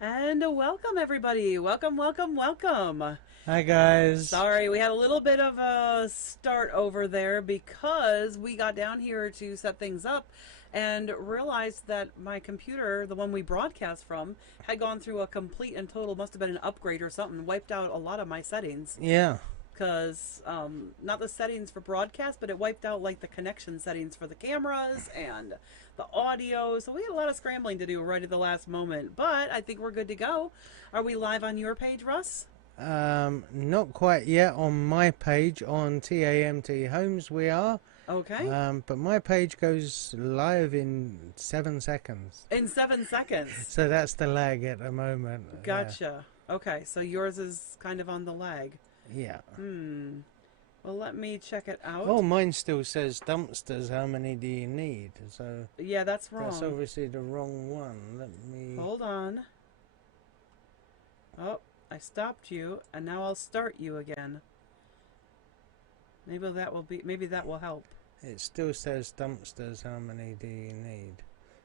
And welcome, everybody. Welcome, welcome, welcome. Hi guys. Sorry, we had a little bit of a start over there because we got down here to set things up and realized that my computer, the one we broadcast from, had gone through a complete and total, must have been an upgrade or something, wiped out a lot of my settings. Yeah. Because, not the settings for broadcast, but it wiped out like the connection settings for the cameras and the audio. So we had a lot of scrambling to do right at the last moment. But I think we're good to go. Are we live on your page, Russ? Not quite yet on my page on TAMT Homes we are. Okay. But my page goes live in 7 seconds. In 7 seconds. So that's the lag at the moment. Gotcha. Okay, so yours is kind of on the lag. Yeah. Well, let me check it out. Oh, mine still says dumpsters. How many do you need? So yeah, that's wrong. that's obviously the wrong one. Let me. Hold on. Oh, I stopped you, and now I'll start you again. Maybe that will help. It still says dumpsters. How many do you need?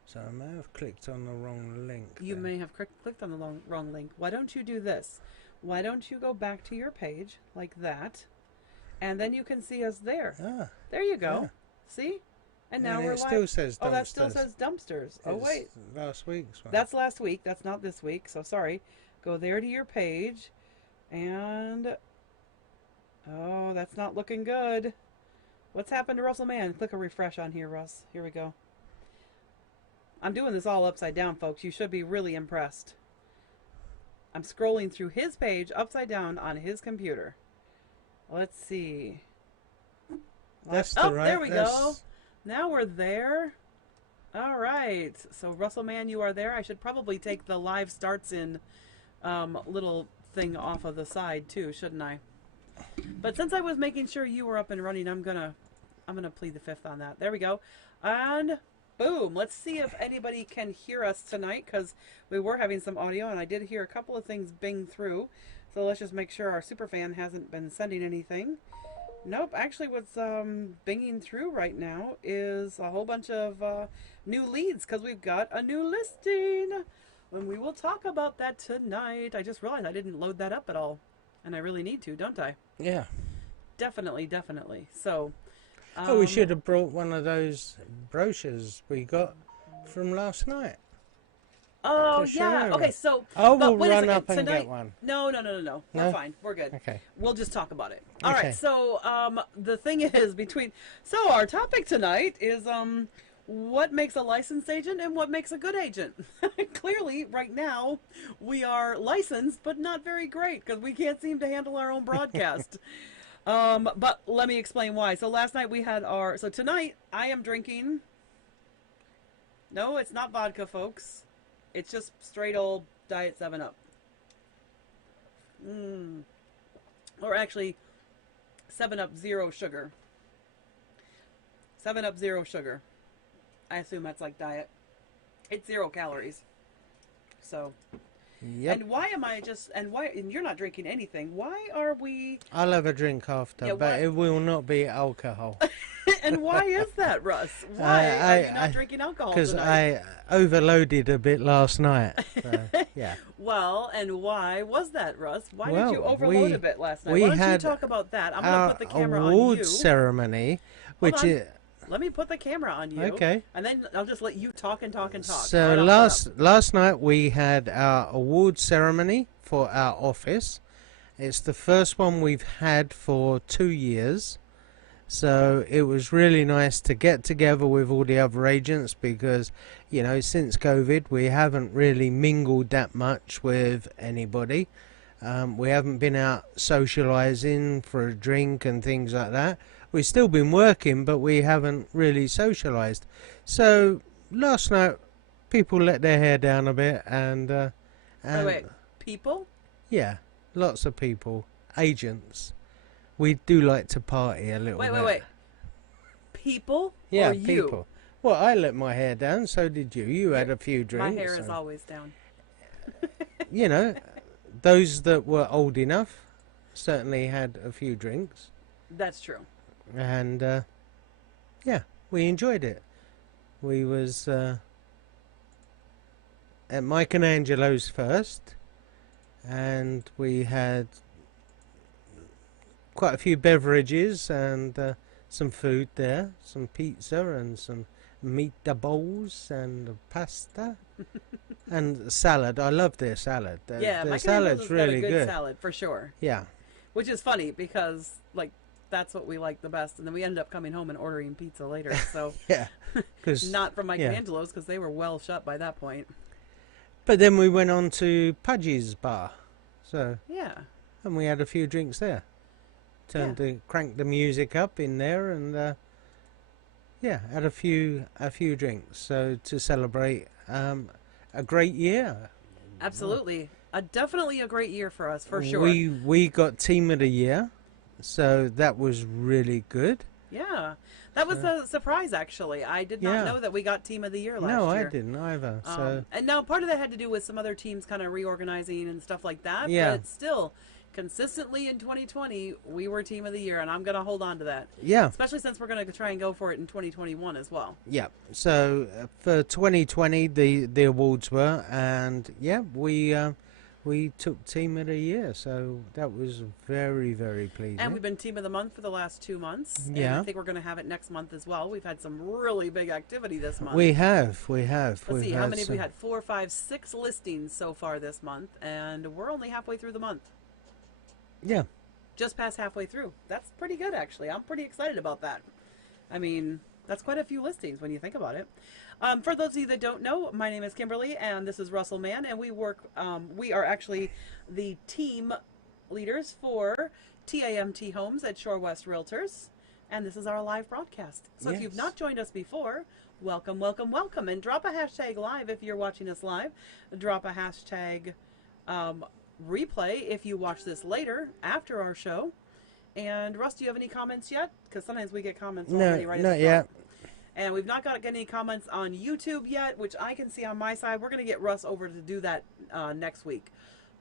So I may have clicked on the wrong link. You then. may have clicked on the wrong link. Why don't you do this? Why don't you go back to your page like that, and then you can see us there. Ah. There you go. Yeah. See? And now And we're it live. still says dumpsters. Oh, that still says dumpsters. Oh, It's wait. last week's one. That's last week. That's not this week. So sorry. Go there to your page, and oh, that's not looking good. What's happened to Russell Mann? Click a refresh on here, Russ. Here we go. I'm doing this all upside down, folks. You should be really impressed. I'm scrolling through his page upside down on his computer. Let's see. That's oh, the right. there we go. Now we're there. All right. So Russell Mann, you are there. I should probably take the live starts in little thing off of the side too, shouldn't I? But since I was making sure you were up and running, I'm gonna plead the fifth on that. There we go. And boom. Let's see if anybody can hear us tonight, because we were having some audio and I did hear a couple of things bing through. So let's just make sure our superfan hasn't been sending anything. Nope. Actually, what's binging through right now is a whole bunch of new leads, because we've got a new listing. And we will talk about that tonight. I just realized I didn't load that up at all. And I really need to, don't I? Yeah. Definitely, definitely. So. Oh, we should have brought one of those brochures we got from last night. Oh, to show yeah. everyone. Okay, so. Oh, but we'll wait a run second. up and Tonight, get one. No. No? We're fine. We're good. Okay. We'll just talk about it. All Okay. right. So, the thing is so our topic tonight is, what makes a licensed agent and what makes a good agent. Clearly, right now, we are licensed, but not very great, because we can't seem to handle our own broadcast. But let me explain why. So last night we had so tonight I am drinking. No, it's not vodka, folks. It's just straight old Diet 7-Up. Or actually, 7-Up zero sugar. 7-Up zero sugar. I assume that's like diet. It's 0 calories. So. Yep. And why am I and you're not drinking anything. Why are we... I'll have a drink after, Yeah, but what- it will not be alcohol. And why is that, Russ? Why are you not drinking alcohol Because tonight? I overloaded a bit last night. So, yeah. Well, and why was that, Russ? Why Well, did you overload we- a bit last night? we Why don't you had talk about that? I'm going Our to put the camera on awards you. ceremony, Hold which on. is... Let me put the camera on you. Okay. And then I'll just let you talk and talk and talk. So All right, I'll shut up. last night we had our awards ceremony for our office. It's the first one we've had for 2 years. So it was really nice to get together with all the other agents because, you know, since COVID we haven't really mingled that much with anybody. We haven't been out socialising for a drink and things like that. We've still been working, but we haven't really socialised. So last night, people let their hair down a bit, and Wait. People? yeah, lots of people, agents. We do like to party a little bit. Wait. People? Yeah, or you? people. Well, I let my hair down. So did you. You had a few drinks. My hair is and, always down. you know, those that were old enough certainly had a few drinks. That's true. And yeah, we enjoyed it. We was at Mike and Angelo's first, and we had quite a few beverages and some food there, some pizza and some meatballs and pasta and salad. I love their salad. Yeah, their Mike and salad's Angelo's really got a good good. salad for sure. Yeah, Which is funny because like that's what we like the best, and then we ended up coming home and ordering pizza later. So yeah. Cause, not from Mike yeah. and Angelo's because they were well shut by that point. But then we went on to Pudgy's bar, so Yeah. and we had a few drinks there. Cranked the music up in there, and yeah, had a few drinks. So to celebrate a great year. Absolutely. Definitely a great year for us, for sure. We got Team of the Year, so that was really good. Yeah. That was a surprise, actually. I did not Yeah. know that we got Team of the Year last No, year. I didn't either. So And now part of that had to do with some other teams kind of reorganizing and stuff like that. Yeah. But still, consistently in 2020, we were Team of the Year, and I'm going to hold on to that. yeah, Especially since we're going to try and go for it in 2021 as well. yeah. So for 2020, the awards were, and yeah, we took Team of the Year, so that was very, very pleasing. And we've been Team of the Month for the last 2 months. And Yeah. I think we're going to have it next month as well. We've had some really big activity this month. We have. Let's We've see, how had many have some- we had? 4, 5, 6 listings so far this month, and we're only halfway through the month. Yeah, Just past halfway through. That's pretty good, actually. I'm pretty excited about that. I mean, that's quite a few listings when you think about it. For those of you that don't know, my name is Kimberly, and this is Russell Mann, and we are actually the team leaders for TAMT Homes at Shore West Realtors, and this is our live broadcast. So if you've Yes. not joined us before, welcome, welcome, welcome, and drop a hashtag live if you're watching us live. Drop a hashtag replay if you watch this later after our show. And Russ, do you have any comments yet? Because sometimes we get comments no, already right at not the yet. front. And we've not got any comments on YouTube yet, which I can see on my side. We're going to get Russ over to do that next week.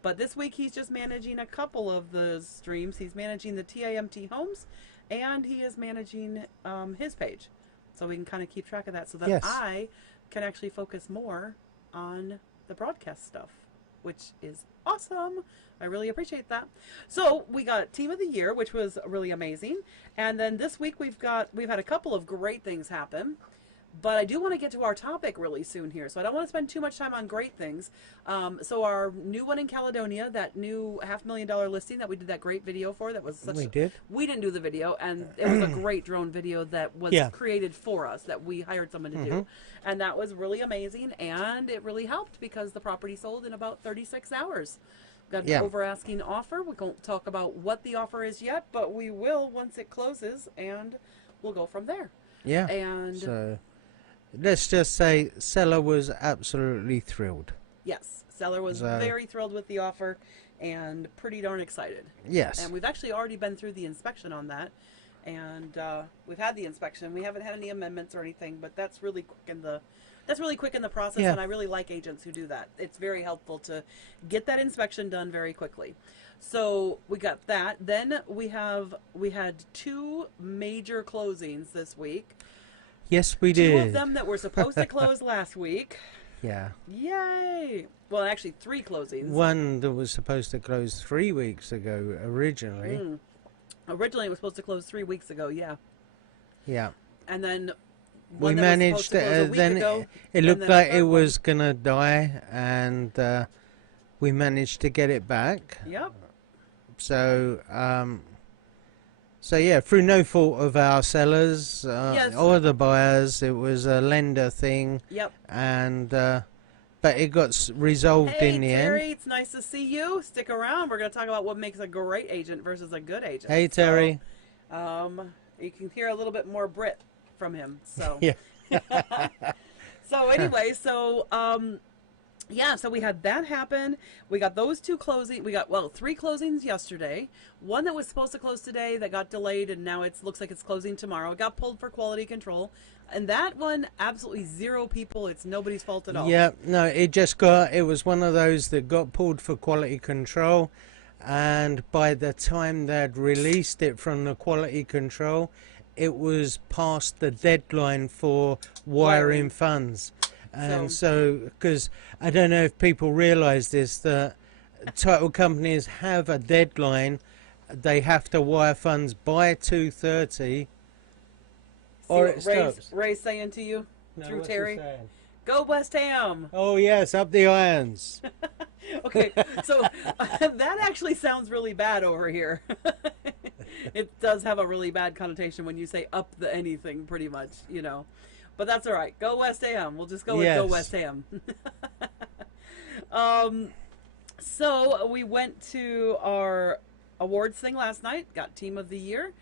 But this week he's just managing a couple of the streams. He's managing the TAMT Homes, and he is managing his page. So we can kind of keep track of that so that Yes. I can actually focus more on the broadcast stuff, which is awesome. I really appreciate that. So we got Team of the Year, which was really amazing. And then this week we've had a couple of great things happen. But I do want to get to our topic really soon here, so I don't want to spend too much time on great things. So our new one in Caledonia, that new $500,000 listing that we did that great video for, that was such. We did. We didn't do the video, and it was a great drone video that was Yeah. created for us, that we hired someone to do, and that was really amazing, and it really helped because the property sold in about 36 hours. Got an Yeah. over asking offer. We won't talk about what the offer is yet, but we will once it closes, and we'll go from there. Yeah. And So let's just say seller was absolutely thrilled. yes, seller was So- very thrilled with the offer and pretty darn excited. Yes. And we've actually already been through the inspection on that, and we've had the inspection. We haven't had any amendments or anything, but that's really quick in the process. Yeah. And I really like agents who do that. It's very helpful to get that inspection done very quickly. So we got that. Then we had 2 major closings this week. Yes, we 2 did. of them that were supposed to close last week. Yeah. Yay! Well, actually 3 closings. One that was supposed to close 3 weeks ago originally. Originally, it was supposed to close 3 weeks ago. Yeah, Yeah. and then We one that was managed supposed to close a week then ago, it and looked then a like it third one. was gonna die, and we managed to get it back. Yep. So so yeah, through no fault of our sellers Yes. or the buyers, it was a lender thing, Yep. and but it got resolved Hey, in the Terry, end. it's nice to see you. Stick around. We're going to talk about what makes a great agent versus a good agent. Hey Terry. So, you can hear a little bit more Brit from him. So Yeah. So anyway, yeah, so we had that happen. We got those 2 closing. We got 3 closings yesterday. One that was supposed to close today that got delayed, and now it looks like it's closing tomorrow. It got pulled for quality control, and that one absolutely 0 people. It's nobody's fault at all. Yeah, no, it was one of those that got pulled for quality control, and by the time they'd released it from the quality control, it was past the deadline for wiring funds. And so, because I don't know if people realise this, that title companies have a deadline. They have to wire funds by 2:30, or it stops. Ray's saying to you No, through what's he Terry, saying? go West Ham. Oh yes, up the irons. Okay, so that actually sounds really bad over here. It does have a really bad connotation when you say up the anything, pretty much, you know. But that's all right. Go West Ham. We'll just go with go West Ham. So we went to our awards thing last night. Got Team of the Year.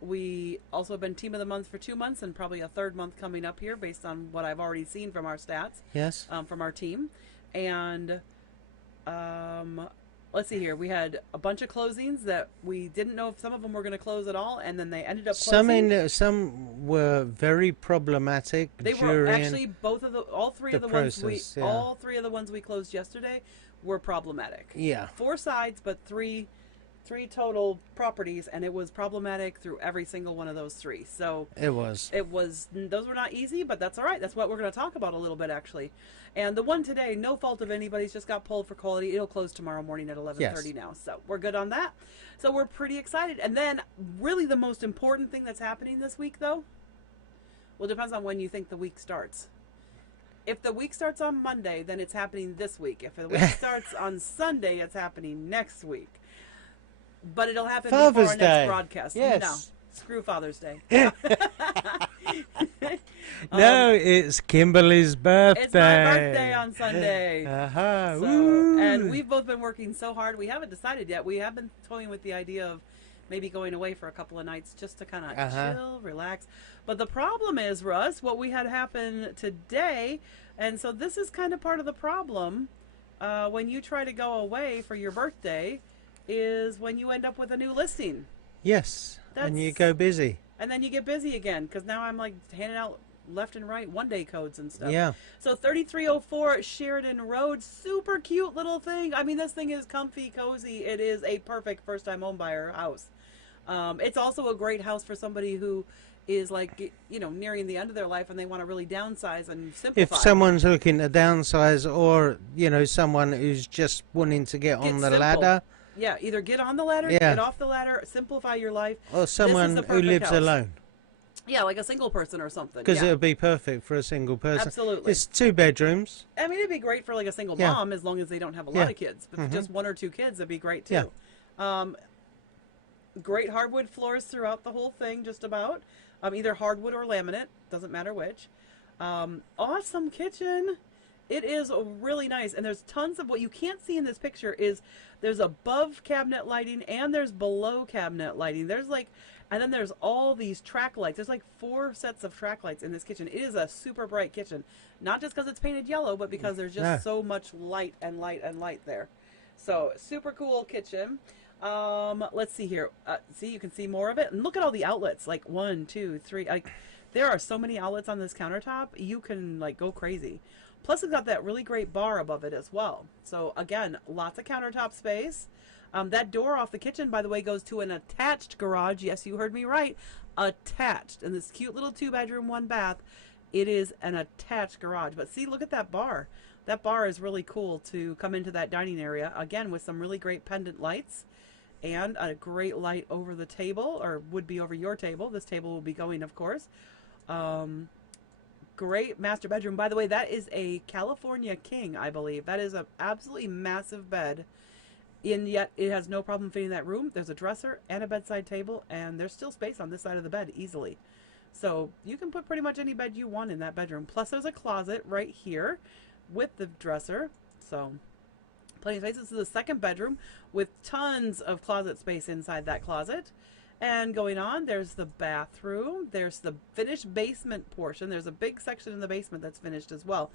We also have been Team of the Month for 2 months, and probably a third month coming up here based on what I've already seen from our stats. Yes. From our team. And let's see here. We had a bunch of closings that we didn't know if some of them were going to close at all, and then they ended up closing. Some were very problematic. They were actually all three of the ones we closed yesterday were problematic. Yeah. 4 sides, but three total properties, and it was problematic through every single one of those 3. So those were not easy, but that's all right. That's what we're going to talk about a little bit, actually. And the one today, no fault of anybody's, just got pulled for quality. It'll close tomorrow morning at 11:30 now, so we're good on that. So we're pretty excited. And then really the most important thing that's happening this week, though, well, it depends on when you think the week starts. If the week starts on Monday, then it's happening this week. If the week starts on Sunday, it's happening next week. But it'll happen before our next broadcast. Yes. No, screw Father's Day. No, it's Kimberly's birthday. It's my birthday on Sunday. Uh-huh. And we've both been working so hard. We haven't decided yet. We have been toying with the idea of maybe going away for a couple of nights just to kind of chill, relax. But the problem is, Russ, what we had happen today, and so this is kind of part of the problem when you try to go away for your birthday, is when you end up with a new listing. Yes, and you go busy. And then you get busy again, because now I'm like handing out left and right one-day codes and stuff. Yeah. So 3304 Sheridan Road, super cute little thing. I mean, this thing is comfy, cozy. It is a perfect first-time home buyer house. It's also a great house for somebody who is like, you know, nearing the end of their life and they want to really downsize and simplify. If someone's looking to downsize, or, you know, someone who's just wanting to get on the ladder. Yeah, either get on the ladder, get off the ladder, simplify your life. Or someone who lives alone. Yeah, like a single person or something. Because it would be perfect for a single person. Absolutely. It's 2 bedrooms. I mean, it'd be great for like a single mom as long as they don't have a lot of kids. But just 1 or 2 kids, that'd be great too. Yeah. Great hardwood floors throughout the whole thing, just about. Either hardwood or laminate, doesn't matter which. Awesome kitchen. It is really nice, and there's tons of what you can't see in this picture is there's above cabinet lighting and there's below cabinet lighting. There's like, and then there's all these track lights. There's like 4 sets of track lights in this kitchen. It is a super bright kitchen, not just because it's painted yellow, but because there's just so much light and light and light there. So super cool kitchen. Let's see here. See, you can see more of it, and look at all the outlets. Like 1, 2, 3. Like there are so many outlets on this countertop. You can like go crazy. Plus, it's got that really great bar above it as well. So, again, lots of countertop space. That door off the kitchen, by the way, goes to an attached garage. Yes, you heard me right. Attached. And this cute little 2-bedroom, 1-bath, it is an attached garage. But see, look at that bar. That bar is really cool to come into that dining area. Again, with some really great pendant lights. And a great light over the table, or would be over your table. This table will be going, of course. Great master bedroom. By the way, that is a California King, I believe. That is an absolutely massive bed. And yet it has no problem fitting that room. There's a dresser and a bedside table, and there's still space on this side of the bed easily. So you can put pretty much any bed you want in that bedroom. Plus there's a closet right here with the dresser. So plenty of space. This is the second bedroom with tons of closet space inside that closet. And going on, there's the bathroom. There's the finished basement portion. There's a big section in the basement that's finished as well.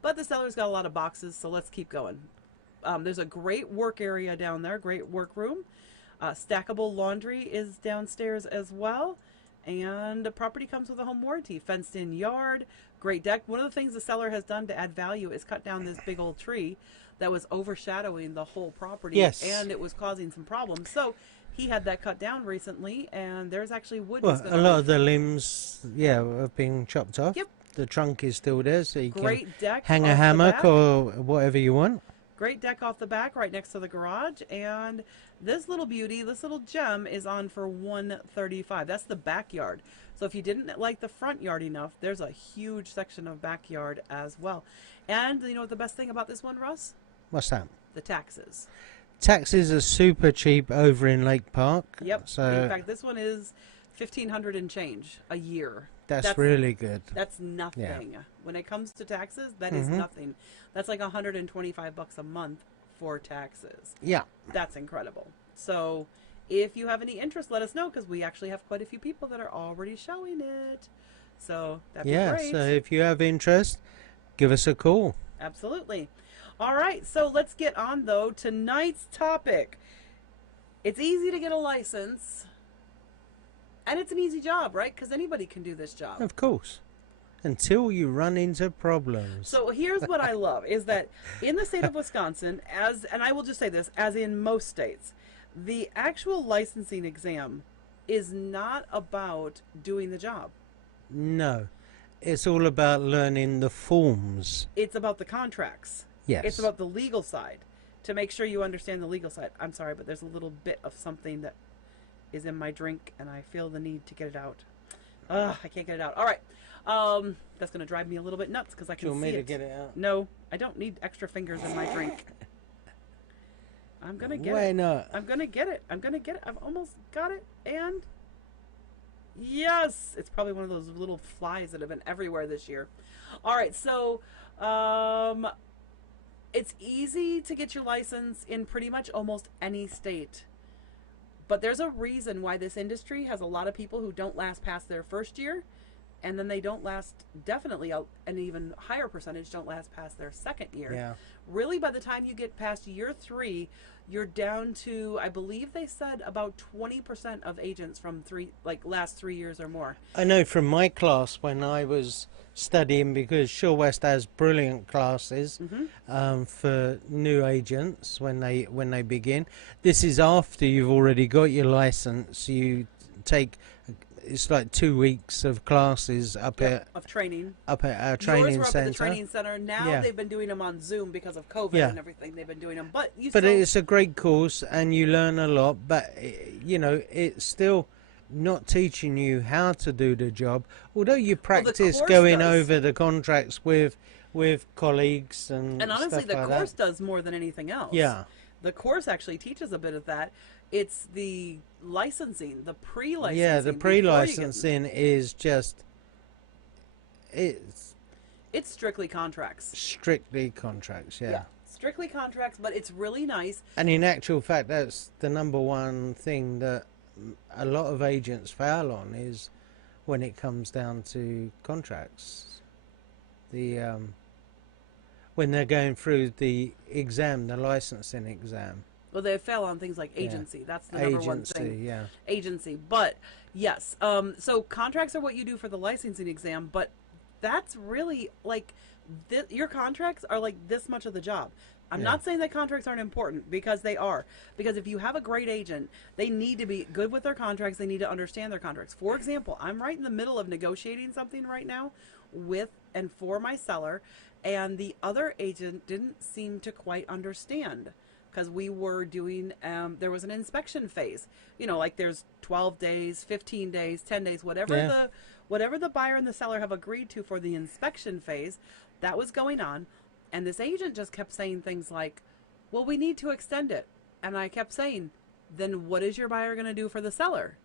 But the cellar's got a lot of boxes, so let's keep going. There's a great work area down there, great workroom. Stackable laundry is downstairs as well. And the property comes with a home warranty. Fenced in yard, great deck. One of the things the seller has done to add value is cut down this big old tree that was overshadowing the whole property. Yes. And it was causing some problems. So he had that cut down recently, and there's actually wood. Well, a lot of the limbs, have been chopped off. Yep, the trunk is still there, so you can Great deck. hang a off the hammock back. or whatever you want. Great deck off the back, right next to the garage. And this little beauty, this little gem, is on for $135. That's the backyard. So if you didn't like the front yard enough, there's a huge section of backyard as well. And you know what the best thing about this one, Russ? What's that? The taxes. Taxis are super cheap over in Lake Park. Yep. So In fact, this one is $1,500 and change a year. that's really good. That's nothing. When it comes to taxes, that is nothing. That's like $125 a month for taxes. Yeah. That's incredible. So if you have any interest, let us know, because we actually have quite a few people that are already showing it. So that'd be great. So if you have interest, give us a call. Absolutely. All right, so let's get on, though. Tonight's topic. It's easy to get a license, and it's an easy job, right? Because anybody can do this job. Of course. Until you run into problems. So here's what I love, is that in the state of Wisconsin, and I will just say this, as in most states, the actual licensing exam is not about doing the job. No. It's all about learning the forms. It's about the contracts. Yes. It's about the legal side, to make sure you understand the legal side. I'm sorry, but there's a little bit of something that is in my drink, and I feel the need to get it out. Ugh, I can't get it out. All right. That's going to drive me a little bit nuts, because I can Do you want see me it. to get it out? No, I don't need extra fingers in my drink. I'm going to get Why it. not? I'm going to get it. I'm going to get it. I've almost got it. And yes, it's probably one of those little flies that have been everywhere this year. All right, so it's easy to get your license in pretty much almost any state. But there's a reason why this industry has a lot of people who don't last past their first year, and then they don't last, definitely an even higher percentage don't last past their second year. Yeah. Really, by the time you get past year 3, you're down to, I believe they said, about 20% of agents from last 3 years or more. I know from my class when I was studying, because Sure West has brilliant classes for new agents when they begin. This is after you've already got your license. You take, it's like 2 weeks of classes up at training. Up at our Yours training were up centre. at the training center. Now Yeah. they've been doing them on Zoom because of COVID Yeah. and everything. They've been doing them, but But it's a great course and you learn a lot. But you know, it's still not teaching you how to do the job. Although you practice course going does. over the contracts with colleagues and honestly, stuff the like course that. does more than anything else. Yeah. The course actually teaches a bit of that. It's the licensing, the pre-licensing. Yeah, the before you get- pre-licensing is just, it's It's strictly contracts. strictly contracts, yeah. Strictly contracts, but it's really nice. And in actual fact, that's the number one thing that a lot of agents fail on, is when it comes down to contracts. The when they're going through the exam, the licensing exam. Well, they fail on things like agency. That's the number one thing. Agency, yeah. Agency. But yes, so contracts are what you do for the licensing exam, but that's really like your contracts are like this much of the job. I'm Yeah. not saying that contracts aren't important, because they are. Because if you have a great agent, they need to be good with their contracts. They need to understand their contracts. For example, I'm right in the middle of negotiating something right now with and for my seller, and the other agent didn't seem to quite understand. Because we were doing, there was an inspection phase. You know, like there's 12 days, 15 days, 10 days, whatever the buyer and the seller have agreed to for the inspection phase, that was going on. And this agent just kept saying things like, well, we need to extend it. And I kept saying, then what is your buyer going to do for the seller?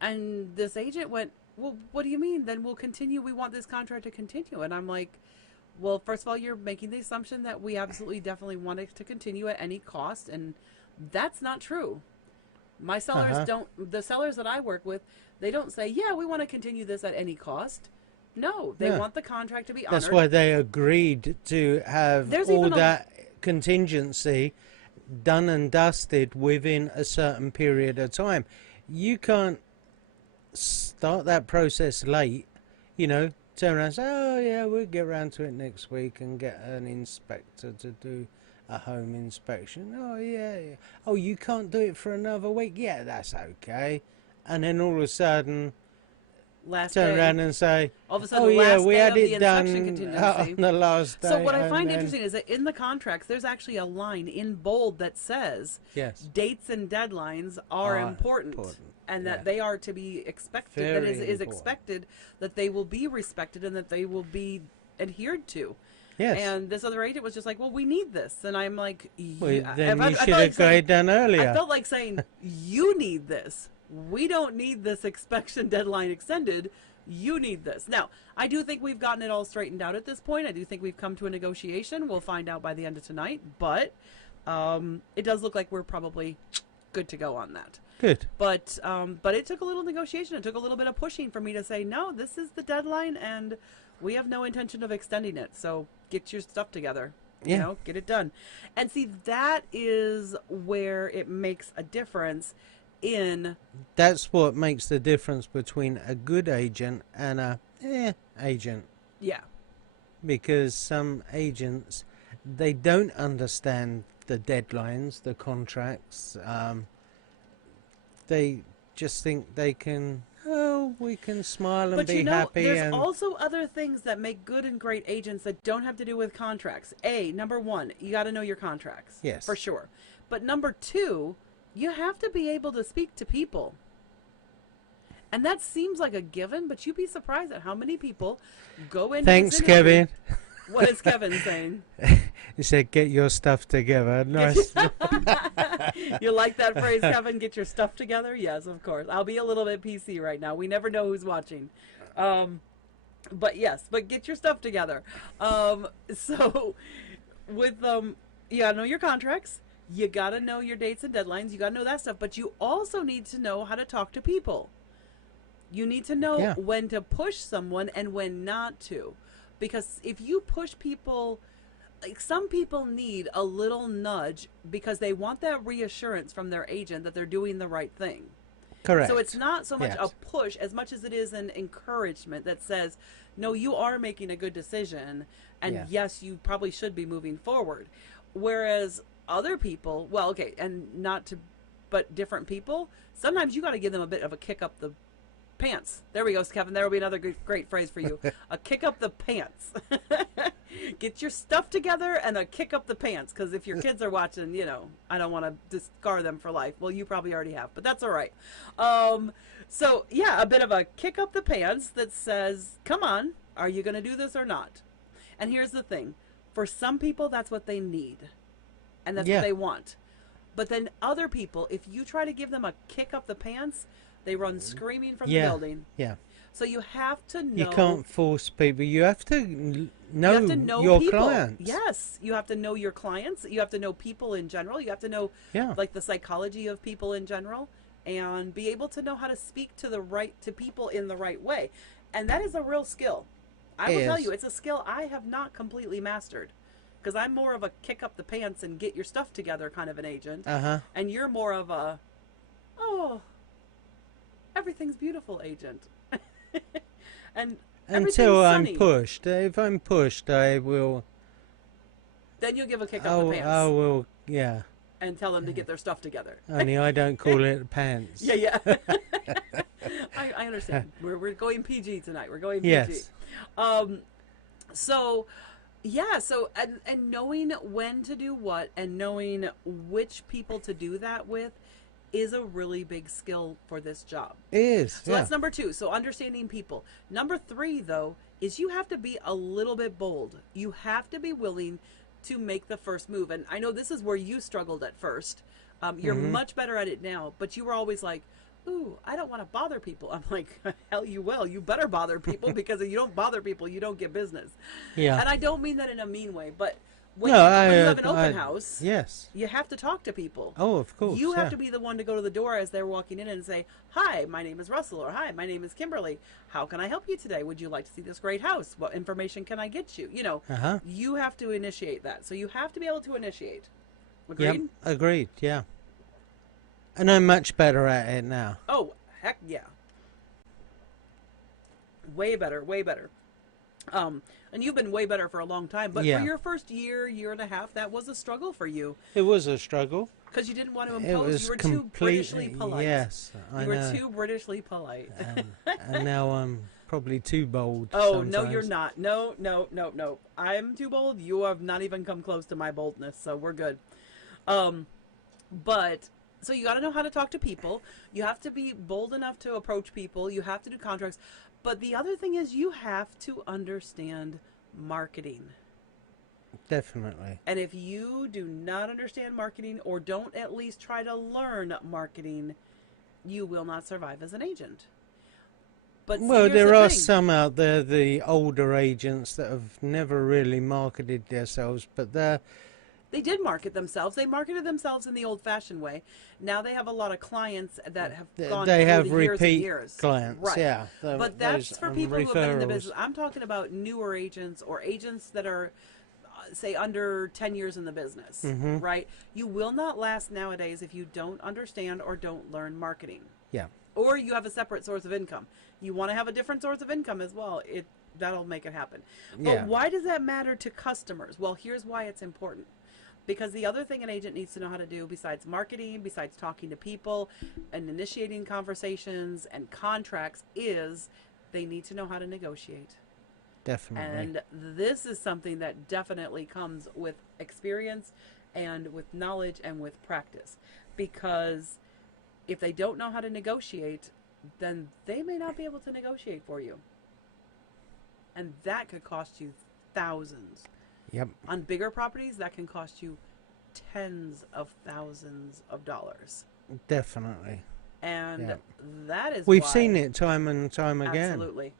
And this agent went, well, what do you mean? Then we'll continue. We want this contract to continue. And I'm like, well, first of all, you're making the assumption that we absolutely definitely want it to continue at any cost, and that's not true. My sellers the sellers that I work with, they don't say, yeah, we want to continue this at any cost. No, they want the contract to be honored. That's why they agreed to have all that contingency done and dusted within a certain period of time. You can't start that process late, you know, turn around and say, oh yeah, we'll get around to it next week and get an inspector to do a home inspection. Oh yeah. Oh, you can't do it for another week? Yeah, that's okay. And then all of a sudden last turn day. around and say, All of a sudden, "Oh the yeah, last we day had of the it done inspection contingency. on the last day." So what I and find then- interesting is that in the contracts, there's actually a line in bold that says Yes. dates and deadlines are important, and that yeah. they are to be expected. That Very is important. expected that they will be respected and that they will be adhered to. Yes. And this other agent was just like, "Well, we need this," and I'm like, Well, "Yeah." then I you felt should like have got saying- it done earlier. I felt like saying, "You need this. We don't need this inspection deadline extended. You need this." Now, I do think we've gotten it all straightened out at this point. I do think we've come to a negotiation. We'll find out by the end of tonight. But it does look like we're probably good to go on that. Good. But it took a little negotiation. It took a little bit of pushing for me to say, no, this is the deadline, and we have no intention of extending it. So get your stuff together. Yeah. You know, get it done. And see, that is where it makes a difference in... That's what makes the difference between a good agent and a agent. Yeah. Because some agents, they don't understand the deadlines, the contracts. They just think they can, we can smile and But be you know, happy. there's And also other things that make good and great agents that don't have to do with contracts. Number one, you got to know your contracts. Yes. For sure. But number two, you have to be able to speak to people. And that seems like a given, but you'd be surprised at how many people go into thanks, this industry. Kevin. What is Kevin saying? He said, "Get your stuff together." Nice. You like that phrase, Kevin? Get your stuff together? Yes, of course. I'll be a little bit PC right now. We never know who's watching. But yes, but get your stuff together. So with you gotta know your contracts. You gotta know your dates and deadlines. You gotta know that stuff. But you also need to know how to talk to people. You need to know when to push someone and when not to. Because if you push people, like some people need a little nudge because they want that reassurance from their agent that they're doing the right thing. Correct. So it's not so much a push as much as it is an encouragement that says, no, you are making a good decision, and yes, you probably should be moving forward. Whereas other people, well, okay, and not to, but different people, sometimes you got to give them a bit of a kick up the pants. There we go, Kevin. There will be another great phrase for you. A kick up the pants. Get your stuff together and a kick up the pants. Because if your kids are watching, you know, I don't want to scar them for life. Well, you probably already have, but that's all right. So, yeah, a bit of a kick up the pants that says, come on, are you going to do this or not? And here's the thing. For some people, that's what they need. And that's what they want. But then other people, if you try to give them a kick up the pants, they run screaming from the building. Yeah. So you have to know. You can't force people. You have to know, your people. clients. Yes. You have to know your clients. You have to know people in general. You have to know like the psychology of people in general and be able to know how to speak to people in the right way. And that is a real skill. I will tell you, it's a skill I have not completely mastered. Because I'm more of a kick up the pants and get your stuff together kind of an agent. And you're more of a, everything's beautiful agent. And until I'm sunny. pushed. If I'm pushed, I will. Then you'll give a kick up the pants. I will, yeah. And tell them to get their stuff together. Only I don't call it pants. Yeah. I understand. We're going PG tonight. We're going PG. Yes. So and knowing when to do what and knowing which people to do that with is a really big skill for this job. It is. So that's number 2. So understanding people. Number 3, though, is you have to be a little bit bold. You have to be willing to make the first move. And I know this is where you struggled at first. You're much better at it now, but you were always like, ooh, I don't want to bother people. I'm like, hell you will. You better bother people because if you don't bother people, you don't get business. Yeah. And I don't mean that in a mean way, but when you have an open house, you have to talk to people. Oh, of course. You have to be the one to go to the door as they're walking in and say, hi, my name is Russell, or hi, my name is Kimberly. How can I help you today? Would you like to see this great house? What information can I get you? You know, you have to initiate that. So you have to be able to initiate. Agreed? Yep, agreed, yeah. And I'm much better at it now. Oh, heck yeah. Way better, way better. And you've been way better for a long time. But for Yeah, your first year, year and a half, that was a struggle for you it was a struggle. because you didn't want to It impose. You was were too Britishly completely, polite. yes, I You were know. too Britishly polite. And now I'm probably too bold Oh, no, you're sometimes. not. No, no, no, no. I'm too bold. You have not even come close to my boldness, so we're good. Um, but so you got to know how to talk to people. You have to be bold enough to approach people. You have to do contracts. But the other thing is you have to understand marketing. Definitely. And if you do not understand marketing or don't at least try to learn marketing, you will not survive as an agent. But see, Well, here's there the are thing. some out there, the older agents that have never really marketed themselves, but They did market themselves. They marketed themselves in the old-fashioned way. Now they have a lot of clients that have gone they through have the years and repeat years. clients. Right. Yeah, But those that's for people who have been in the referrals. business. I'm talking about newer agents or agents that are, say, under 10 years in the business, Hmm. right? You will not last nowadays if you don't understand or don't learn marketing. Yeah, Or you have a separate source of income. You want to have a different source of income as well. That'll make it happen. But yeah, why does that matter to customers? Well, here's why it's important. Because the other thing an agent needs to know how to do besides marketing, besides talking to people and initiating conversations and contracts is they need to know how to negotiate. definitely. And this is something that definitely comes with experience and with knowledge and with practice. Because if they don't know how to negotiate, then they may not be able to negotiate for you. And that could cost you thousands. Yep, On bigger properties, that can cost you tens of thousands of dollars. definitely. And Yep. that is We've why, seen it time and time again. absolutely.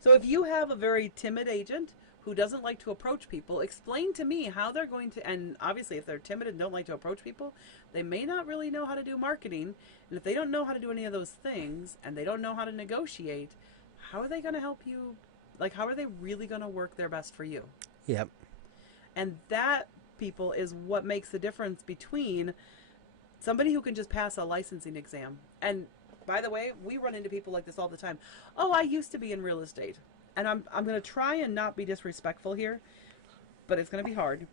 So if you have a very timid agent who doesn't like to approach people, explain to me how they're going to, and obviously if they're timid and don't like to approach people, they may not really know how to do marketing. And if they don't know how to do any of those things and they don't know how to negotiate, how are they going to help you? Like, how are they really going to work their best for you? Yep, And that, people, is what makes the difference between somebody who can just pass a licensing exam. And by the way, we run into people like this all the time. Oh, I used to be in real estate. And I'm going to try and not be disrespectful here, but it's going to be hard.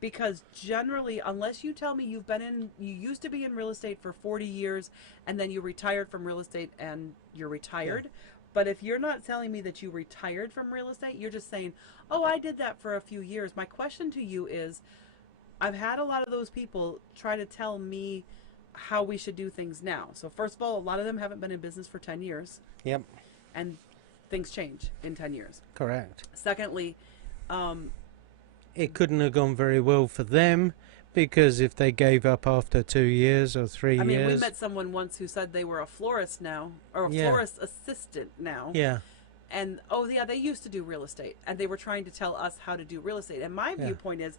Because generally, unless you tell me you used to be in real estate for 40 years and then you retired from real estate and you're retired. Yeah. But if you're not telling me that you retired from real estate, you're just saying, oh, I did that for a few years. My question to you is, I've had a lot of those people try to tell me how we should do things now. So first of all, a lot of them haven't been in business for 10 years. yep, And things change in 10 years. correct. Secondly, It couldn't have gone very well for them because if they gave up after 2 years or 3 years. I mean, we met someone once who said they were a florist now, or a Yeah. florist assistant now. Yeah, And, oh, yeah, they used to do real estate. And they were trying to tell us how to do real estate. And my Yeah. viewpoint is,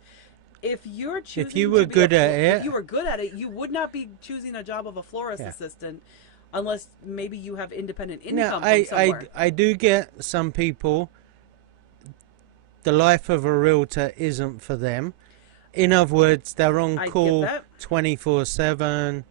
if you're choosing if you were to be good at if it, you were good at it, you would not be choosing a job of a florist Yeah. assistant unless maybe you have independent now income from somewhere. I do get some people, the life of a realtor isn't for them. In other words, they're on I get call that. 24/7.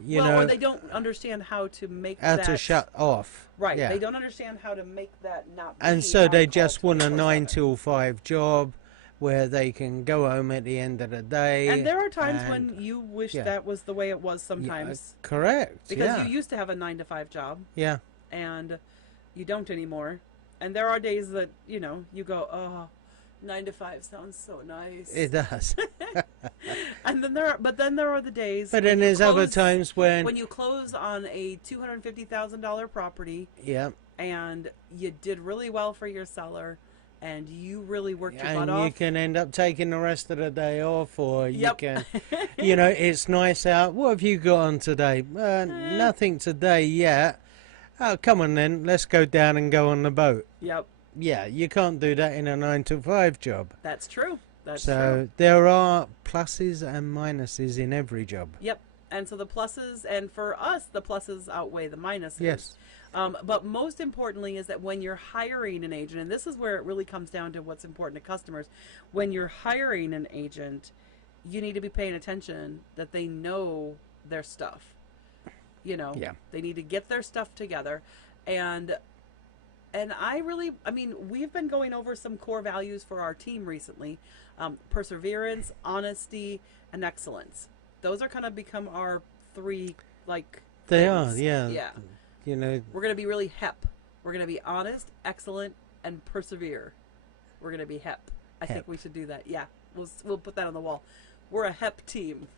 You Well, know, or they don't understand how to make how that to shut off. right. Yeah. They don't understand how to make that not. And be so on they call just want a 24/7. 9 till 5 job where they can go home at the end of the day. And there are times and- when you wish yeah. that was the way it was Yeah, sometimes. correct. Because yeah. you used to have a 9 to 5 job yeah. and you don't anymore. And there are days that, you go, oh, 9 to 5 sounds so nice. It does. And then there are the days But when then you there's other close- times when you close on a $250,000 property yeah. and you did really well for your seller and you really worked your butt And off. you can end up taking the rest of the day off, or you Yep. can, it's nice out. What have you got on today? Nothing today yet. Oh, come on then, let's go down and go on the boat. Yep, Yeah, you can't do that in a 9 to 5 job. that's true. That's So true. there are pluses and minuses in every job. Yep. And so the pluses, and for us, the pluses outweigh the minuses. Yes. But most importantly is that when you're hiring an agent, and this is where it really comes down to what's important to customers, when you're hiring an agent, you need to be paying attention that they know their stuff. Yeah. They need to get their stuff together. And And I mean, we've been going over some core values for our team recently: perseverance, honesty, and excellence. Those are kind of become our three like. They things. are, yeah. Yeah. You know, We're gonna be really HEP. We're gonna be honest, excellent, and persevere. We're gonna be HEP. I think HEP. we should do that. Yeah, we'll put that on the wall. We're a HEP team.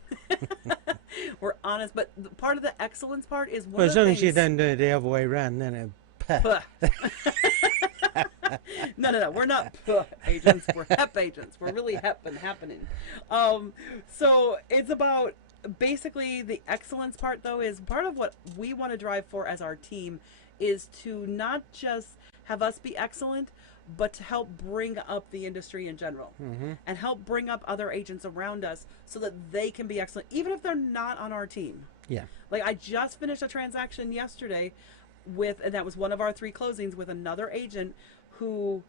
We're honest, but part of the excellence part is one well, of as the long as you things- don't do it the other way around, then it. Puh. No. We're not puh agents. We're HEP agents. We're really HEP and happening. So it's about basically the excellence part, though, is part of what we want to drive for as our team is to not just have us be excellent, but to help bring up the industry in general and help bring up other agents around us so that they can be excellent, even if they're not on our team. Yeah. Like I just finished a transaction yesterday and that was one of our 3 closings with another agent who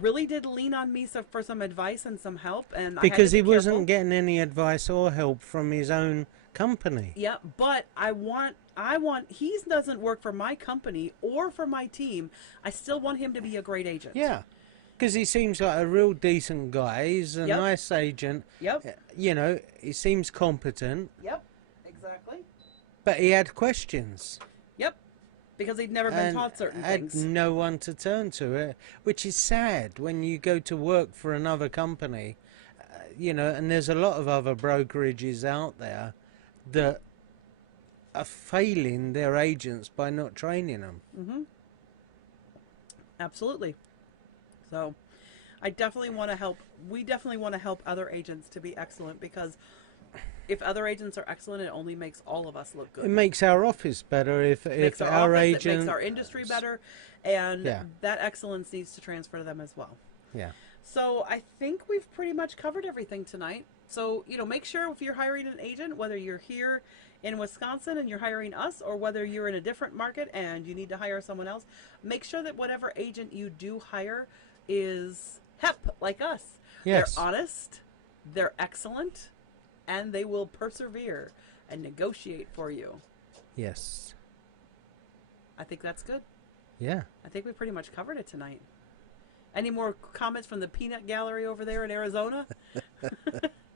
really did lean on me for some advice and some help. And Because I he had to be wasn't careful. getting any advice or help from his own company. Yeah, but I want he doesn't work for my company or for my team. I still want him to be a great agent. Yeah. Because he seems like a real decent guy. He's a Yep. nice agent. Yep. You know, he seems competent, Yep. Exactly. but he had questions. Yep. Because he'd never been And taught certain had things. no one to turn to, which is sad when you go to work for another company, you know, and there's a lot of other brokerages out there that are failing their agents by not training them. Mm-hmm. Absolutely. So I definitely want to help. We definitely want to help other agents to be excellent, because if other agents are excellent, it only makes all of us look good. It makes our office better if Makes our office, agent it makes our industry better, and Yeah. that excellence needs to transfer to them as well. Yeah. So I think we've pretty much covered everything tonight. So, you know, make sure if you're hiring an agent, whether you're here in Wisconsin and you're hiring us, or whether you're in a different market and you need to hire someone else, make sure that whatever agent you do hire is HEP like us. Yes. They're honest, they're excellent, and they will persevere and negotiate for you. Yes. I think that's good. Yeah. I think we pretty much covered it tonight. Any more comments from the peanut gallery over there in Arizona?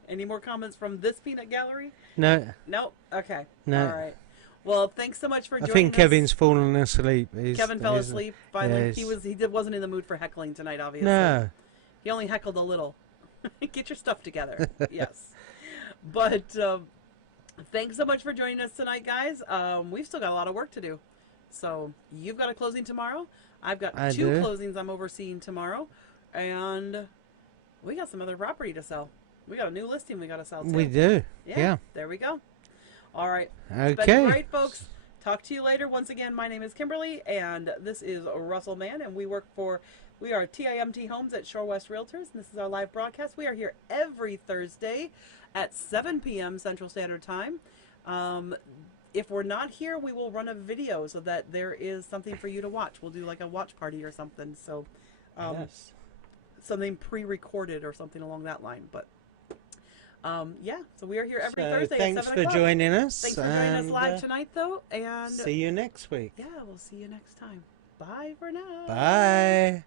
Any more comments from this peanut gallery? No. Nope. Okay. No. All right. Well, thanks so much for I joining think us. Kevin's fallen asleep. Kevin fell asleep finally. Yes. He wasn't in the mood for heckling tonight, obviously. No. He only heckled a little. Get your stuff together. Yes. But thanks so much for joining us tonight, guys. We've still got a lot of work to do. So you've got a closing tomorrow. I've got I 2 do. closings I'm overseeing tomorrow. And we got some other property to sell. We got a new listing we got to sell, too. We do. Yeah. There we go. All right. It's been Okay. great, folks. Talk to you later. Once again, my name is Kimberly, and this is Russell Mann, and we are TIMT Homes at Shore West Realtors, and this is our live broadcast. We are here every Thursday at 7 p.m. Central Standard Time. If we're not here, we will run a video so that there is something for you to watch. We'll do like a watch party or something. So, Yes. something pre-recorded or something along that line. But yeah, so we are here every So Thursday thanks at 7 for o'clock. joining us. Thanks for joining us and, live tonight, though. And See you next week. yeah, we'll see you next time. Bye for now. Bye.